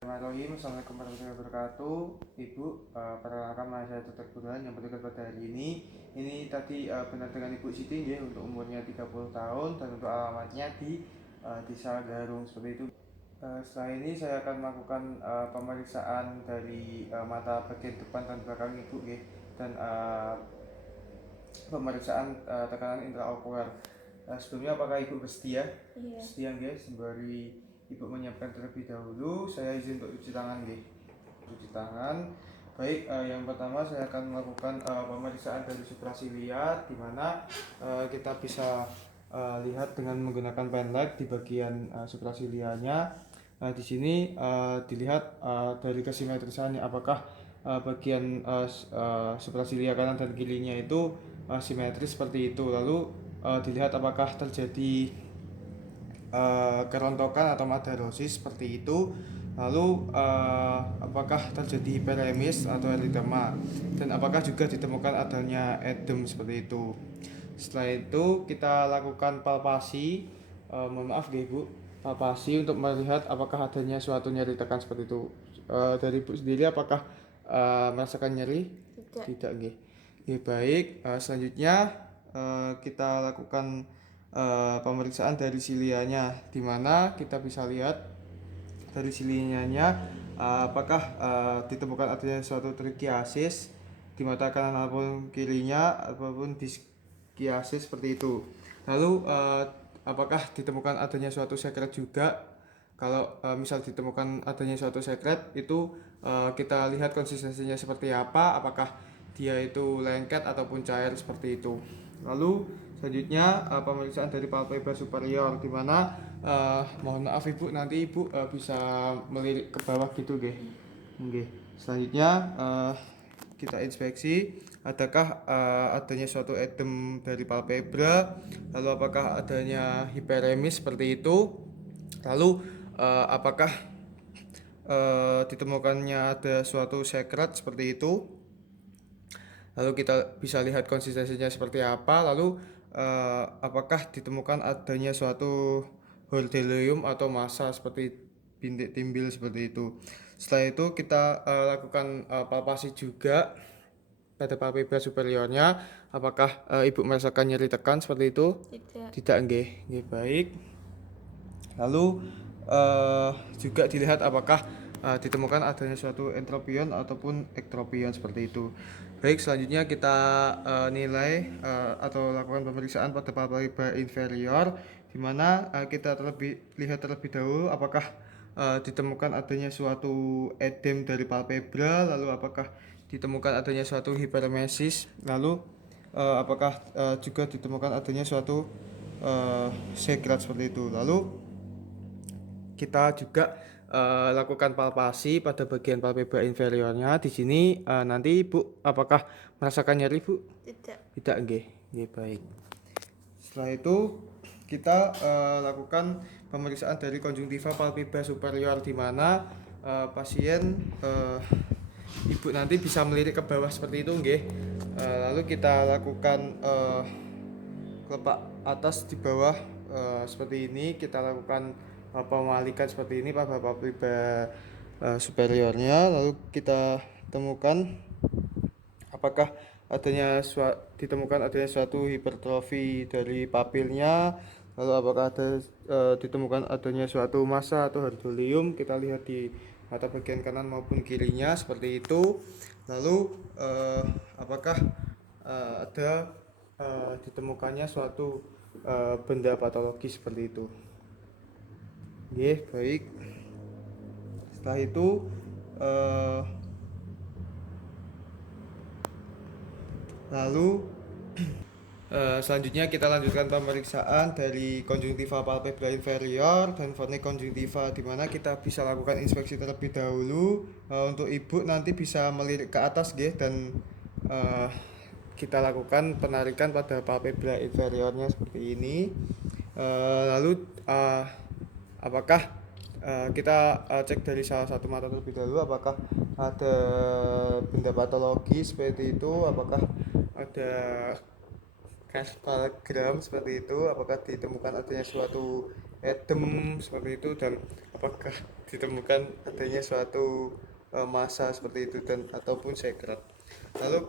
Bismillahirrahmanirrahim. Assalamualaikum warahmatullahi wabarakatuh. Ibu, perkenalkan nama saya Dr. Burhan yang bertugas pada hari ini. Ini tadi benar dengan Ibu Siti ya, untuk umurnya 30 tahun dan untuk alamatnya di Desa Garung seperti itu. Setelah ini saya akan melakukan pemeriksaan dari mata bagian depan dan belakang Ibu ya, dan pemeriksaan tekanan intraokular. Sebelumnya apakah Ibu bersedia? Iya. Sedia nggih, sembari Ibu menyiapkan terlebih dahulu, saya izin untuk cuci tangan nggih. Cuci tangan. Baik, yang pertama saya akan melakukan pemeriksaan dari suprasilia, di mana kita bisa lihat dengan menggunakan penlight di bagian suprasilianya. Di sini dilihat dari kesimetrisannya, apakah bagian suprasilia kanan dan kirinya itu simetris seperti itu. Lalu dilihat apakah terjadi kerontokan atau madarosis seperti itu. Lalu apakah terjadi hiperemis atau eritema, dan apakah juga ditemukan adanya edem seperti itu. Setelah itu kita lakukan palpasi, mohon maaf ya Bu, palpasi untuk melihat apakah adanya suatu nyeri tekan seperti itu. Dari Ibu sendiri apakah merasakan nyeri? Tidak. Tidak nggih. Baik, selanjutnya kita lakukan pemeriksaan dari silianya, di mana kita bisa lihat dari silianya apakah ditemukan adanya suatu trichiasis di mata kanan maupun kirinya ataupun diskiasis seperti itu. Lalu apakah ditemukan adanya suatu sekret juga? Kalau misal ditemukan adanya suatu sekret itu kita lihat konsistensinya seperti apa, apakah dia itu lengket ataupun cair seperti itu. Lalu selanjutnya pemeriksaan dari palpebra superior, di mana mohon maaf Ibu, nanti Ibu bisa melirik ke bawah gitu nggih. Nggih. Selanjutnya kita inspeksi adakah adanya suatu edem dari palpebra, lalu apakah adanya hiperemis seperti itu. Lalu apakah ditemukannya ada suatu sekret seperti itu. Lalu kita bisa lihat konsistensinya seperti apa. Lalu apakah ditemukan adanya suatu hordelium atau massa seperti bintik timbil seperti itu. Setelah itu kita lakukan palpasi juga pada palpebra superiornya. Apakah Ibu merasakan nyeri tekan seperti itu? Tidak. Tidak nggih. Nggih, baik. Lalu juga dilihat apakah ditemukan adanya suatu entropion ataupun ektropion seperti itu. Baik, selanjutnya kita nilai atau lakukan pemeriksaan pada palpebra inferior, di mana kita lihat terlebih dahulu apakah ditemukan adanya suatu edem dari palpebra, lalu apakah ditemukan adanya suatu hiperemesis, lalu apakah juga ditemukan adanya suatu sekret seperti itu. Lalu kita juga lakukan palpasi pada bagian palpebra inferiornya. Di sini nanti Ibu apakah merasakan nyeri, Bu? Tidak. Tidak nggih. Nggih, baik. Setelah itu kita lakukan pemeriksaan dari konjungtiva palpebra superior, di mana pasien Ibu nanti bisa melirik ke bawah seperti itu nggih. Lalu kita lakukan kelopak atas di bawah seperti ini, kita lakukan pemalikan seperti ini pada palpebra superiornya. Lalu kita temukan apakah ditemukan adanya suatu hipertrofi dari papilnya. Lalu apakah ditemukan adanya suatu massa atau hordelium, kita lihat di mata bagian kanan maupun kirinya seperti itu. Lalu apakah ada ditemukannya suatu benda patologis seperti itu. Oke, baik. Setelah itu lalu selanjutnya kita lanjutkan pemeriksaan dari konjungtiva palpebra inferior dan fornik konjungtiva, di mana kita bisa lakukan inspeksi terlebih dahulu. Untuk Ibu nanti bisa melirik ke atas nggih, dan kita lakukan penarikan pada palpebra inferiornya seperti ini. Lalu apakah kita cek dari salah satu mata terlebih dahulu, apakah ada benda patologi seperti itu, apakah ada Kastalogram seperti itu, apakah ditemukan adanya suatu edem seperti itu, dan apakah ditemukan adanya suatu massa seperti itu dan ataupun sekret. Lalu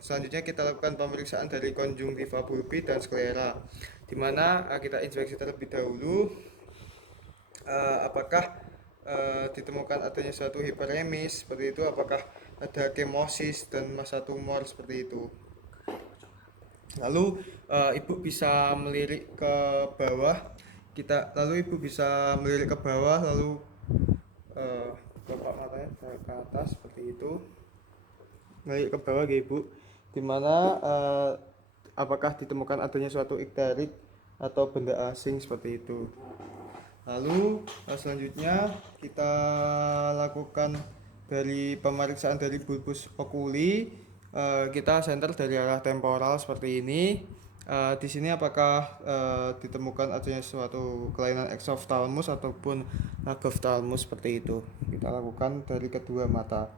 selanjutnya kita lakukan pemeriksaan dari konjungtiva bulbi dan sklera, di mana kita inspeksi terlebih dahulu apakah ditemukan adanya suatu hiperemis seperti itu, apakah ada kemosis dan massa tumor seperti itu. Lalu ibu bisa melirik ke bawah, ibu bisa melirik ke bawah, lalu kelopak matanya ke atas seperti itu, melirik ke bawah ya ibu, dimana apakah ditemukan adanya suatu ikterik atau benda asing seperti itu. Lalu selanjutnya kita lakukan dari pemeriksaan dari bulbus oculi. Kita senter dari arah temporal seperti ini. Di sini apakah ditemukan adanya suatu kelainan exophthalmos ataupun lagophthalmos seperti itu. Kita lakukan dari kedua mata.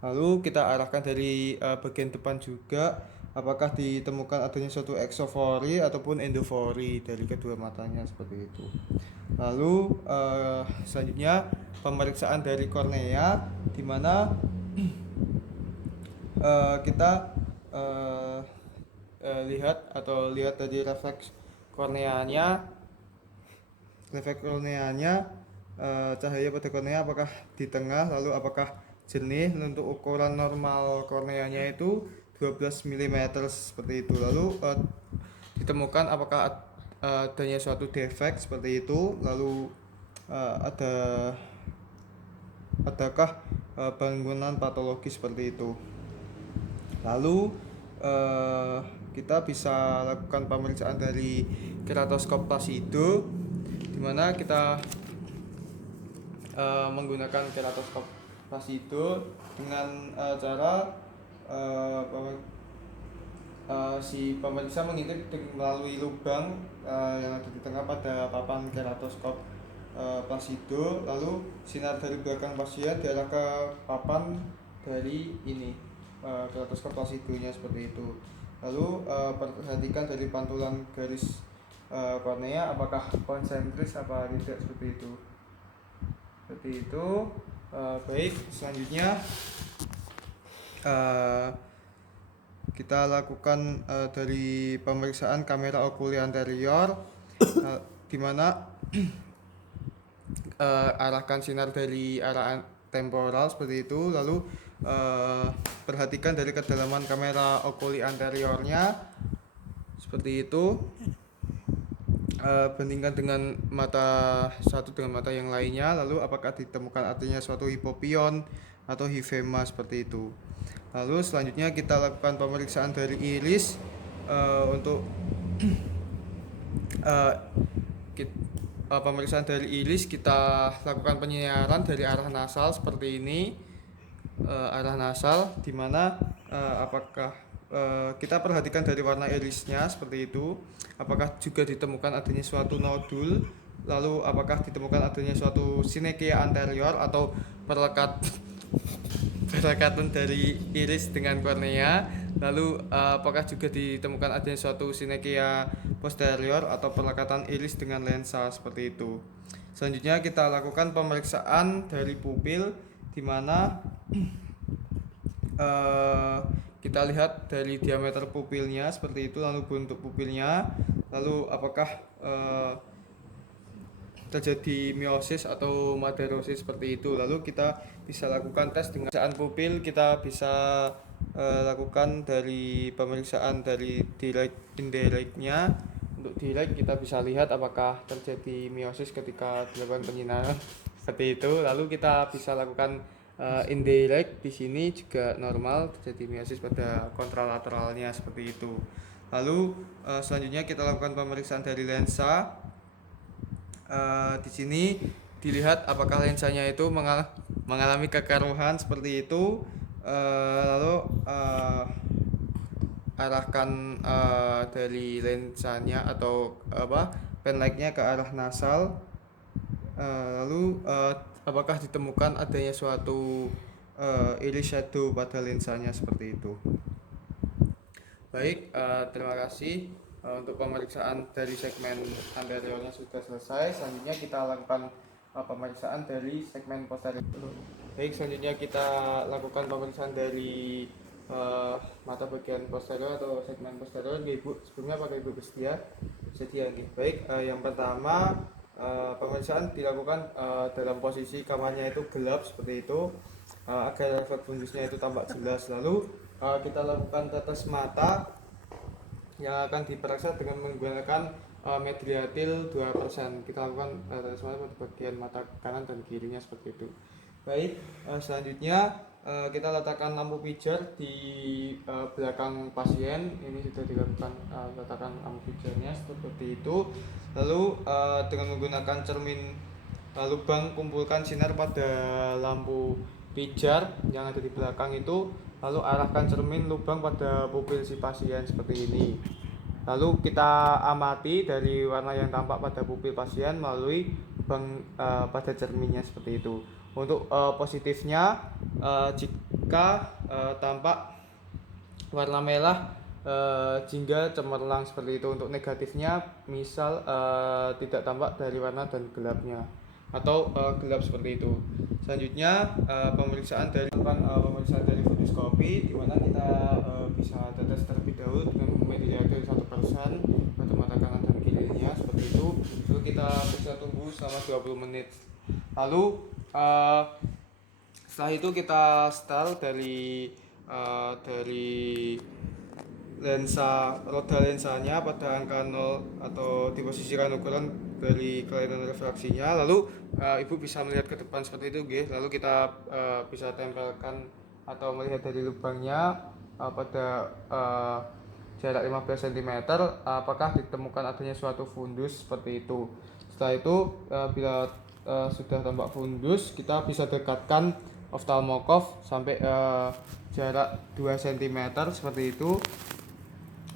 Lalu kita arahkan dari bagian depan juga, apakah ditemukan adanya suatu exofori ataupun endofori dari kedua matanya seperti itu. Lalu selanjutnya pemeriksaan dari kornea, di mana kita lihat dari refleks korneanya, cahaya pada kornea apakah di tengah, lalu apakah jernih. Untuk ukuran normal korneanya itu 12 mm seperti itu. Lalu ditemukan apakah adanya suatu defek seperti itu, lalu adakah bangunan patologis seperti itu. Lalu kita bisa lakukan pemeriksaan dari keratoskop Placido, di mana kita menggunakan keratoskop Placido dengan cara si pemeriksa mengintip melalui lubang yang ada di tengah pada papan keratoskop Placido, lalu sinar dari belakang pasien diarah ke papan dari ini keratoskop Placidonya seperti itu. Lalu perhatikan dari pantulan garis kornea apakah konsentris apa tidak seperti itu. Baik, selanjutnya kita lakukan dari pemeriksaan kamera okuli anterior, di mana arahkan sinar dari arah temporal seperti itu. Lalu perhatikan dari kedalaman kamera okuli anteriornya seperti itu. Bandingkan dengan mata satu dengan mata yang lainnya, lalu apakah ditemukan artinya suatu hipopion atau hifema seperti itu. Lalu selanjutnya kita lakukan pemeriksaan dari iris untuk pemeriksaan dari iris. Kita lakukan penyinaran dari arah nasal seperti ini, arah nasal, dimana apakah kita perhatikan dari warna irisnya seperti itu, apakah juga ditemukan adanya suatu nodul, lalu apakah ditemukan adanya suatu sinekea anterior atau perlekatan dari iris dengan kornea, lalu apakah juga ditemukan adanya suatu sinekea posterior atau perlekatan iris dengan lensa seperti itu. Selanjutnya kita lakukan pemeriksaan dari pupil, di mana kita lihat dari diameter pupilnya seperti itu, lalu bentuk pupilnya, lalu apakah terjadi miosis atau maderosis seperti itu. Lalu kita bisa lakukan tes dengan pemeriksaan pupil. Kita bisa lakukan dari pemeriksaan dari direct indirect-nya. Untuk direct kita bisa lihat apakah terjadi miosis ketika dilakukan penyinaran seperti itu. Lalu kita bisa lakukan indirect, di sini juga normal terjadi miosis pada kontralateralnya seperti itu. Lalu selanjutnya kita lakukan pemeriksaan dari lensa. Di sini dilihat apakah lensanya itu mengalami kekaruhan seperti itu. Lalu arahkan dari lensanya atau penlightnya ke arah nasal. Lalu apakah ditemukan adanya suatu iris shadow pada lensanya seperti itu. Baik, terima kasih. Untuk pemeriksaan dari segmen anteriornya sudah selesai. Selanjutnya kita lakukan pemeriksaan dari segmen posterior. Baik, selanjutnya kita lakukan pemeriksaan dari mata bagian posterior atau segmen posterior. Ibu, sebelumnya apakah Ibu bersedia? Bersedia. Baik, yang pertama pemeriksaan dilakukan dalam posisi kamarnya itu gelap seperti itu, agar efek fundusnya itu tampak jelas. Lalu kita lakukan tetes mata yang akan diperiksa dengan menggunakan mediatil 2%. Kita lakukan tetes mata pada bagian mata kanan dan kirinya seperti itu. Baik, selanjutnya kita letakkan lampu pijar di belakang pasien. Ini sudah dilakukan letakkan lampu pijarnya seperti itu. Lalu dengan menggunakan cermin lubang, kumpulkan sinar pada lampu pijar yang ada di belakang itu. Lalu arahkan cermin lubang pada pupil si pasien seperti ini. Lalu kita amati dari warna yang tampak pada pupil pasien melalui lubang pada cerminnya seperti itu. Untuk positifnya, jika tampak warna merah jingga cemerlang seperti itu. Untuk negatifnya, misal tidak tampak dari warna dan gelapnya atau gelap seperti itu. Selanjutnya pemeriksaan dari funduskopi, di mana kita bisa tetes terlebih dahulu dengan mediatil 1% pada mata kanan dan kirinya seperti itu. Lalu kita bisa tunggu selama 20 menit. Lalu setelah itu kita setel dari roda lensanya pada angka 0 atau diposisikan ukuran dari kelainan refraksinya. Lalu Ibu bisa melihat ke depan seperti itu, lalu kita bisa tempelkan atau melihat dari lubangnya pada jarak 15 cm apakah ditemukan adanya suatu fundus seperti itu. Setelah itu bila sudah tampak fundus, kita bisa dekatkan oftalmokov sampai jarak 2 cm seperti itu.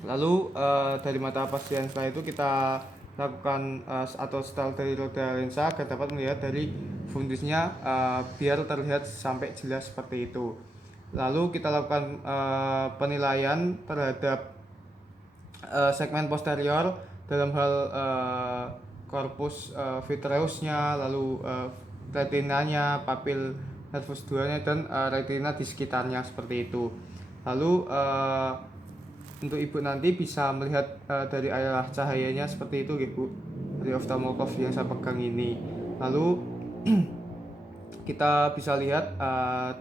Lalu dari mata pasien setelah itu kita lakukan atau setel dari roda lensa agar dapat melihat dari fundusnya biar terlihat sampai jelas seperti itu. Lalu kita lakukan penilaian terhadap segmen posterior dalam hal korpus vitreusnya, lalu retinanya, papil nervus 2-nya, dan retina di sekitarnya seperti itu. Lalu untuk Ibu nanti bisa melihat dari arah cahayanya seperti itu, Bu, dari oftalmokov yang saya pegang ini. Lalu kita bisa lihat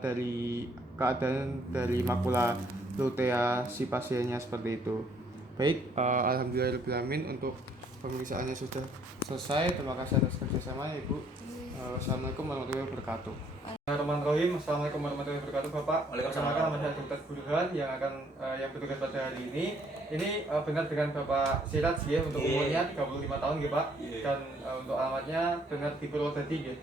dari keadaan dari makula lutea si pasiennya seperti itu. Baik, alhamdulillahirobbilalamin, untuk pemeriksaannya sudah selesai. Terima kasih atas kerjasamanya, Ibu. Wassalamualaikum warahmatullahi wabarakatuh. Bismillahirrahmanirrahim. Assalamualaikum warahmatullahi wabarakatuh, Bapak. Perkenalkan, nama saya Dr. Burhan yang bertugas pada hari ini. Ini benar dengan Bapak Siraj ya, untuk umurnya 35 tahun ya, Pak. Dan untuk alamatnya benar di Purwodadi ya.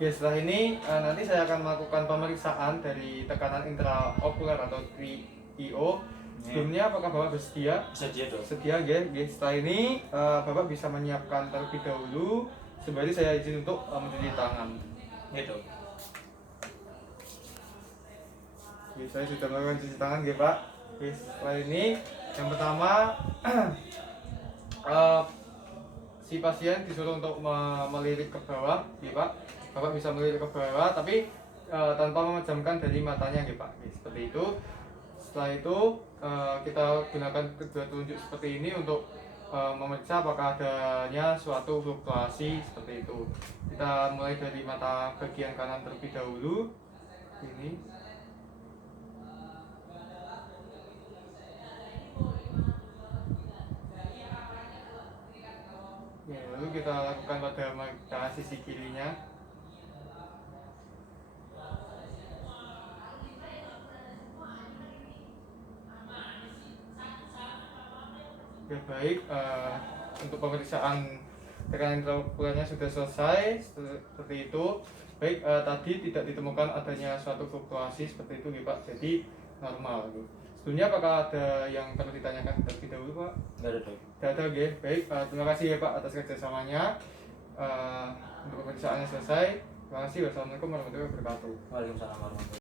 Ya, setelah ini nanti saya akan melakukan pemeriksaan dari tekanan intraokular atau TIO. Sebelumnya apakah Bapak bersedia? Sedia dong. Sedia ya. Setelah ini Bapak bisa menyiapkan terlebih dahulu. Sembari saya izin untuk mencuci tangan. Ya dong. Oke, saya sudah melakukan cuci tangan ya, Pak. Oke, setelah ini yang pertama si pasien disuruh untuk melirik ke bawah, ya, Pak. Bapak bisa melirik ke bawah tapi tanpa memejamkan dari matanya ya, Pak. Oke, seperti itu. Setelah itu kita gunakan kedua telunjuk seperti ini untuk memeriksa apakah adanya suatu fluktuasi seperti itu. Kita mulai dari mata bagian kanan terlebih dahulu. Ini. Ya, lalu kita lakukan pada mata sisi kirinya. Ya, baik, untuk pemeriksaan tekanan intraokularnya sudah selesai seperti itu. Baik, tadi tidak ditemukan adanya suatu fluktuasi seperti itu ya, Pak, jadi normal. Sebelumnya apakah ada yang perlu ditanyakan terlebih dahulu, Pak? Tidak ada dong. Tidak ada, ya. Baik, terima kasih ya, Pak, atas kerjasamanya. Untuk pemeriksaannya selesai. Terima kasih. Wassalamualaikum warahmatullahi wabarakatuh. Waalaikumsalam warahmatullahi wabarakatuh.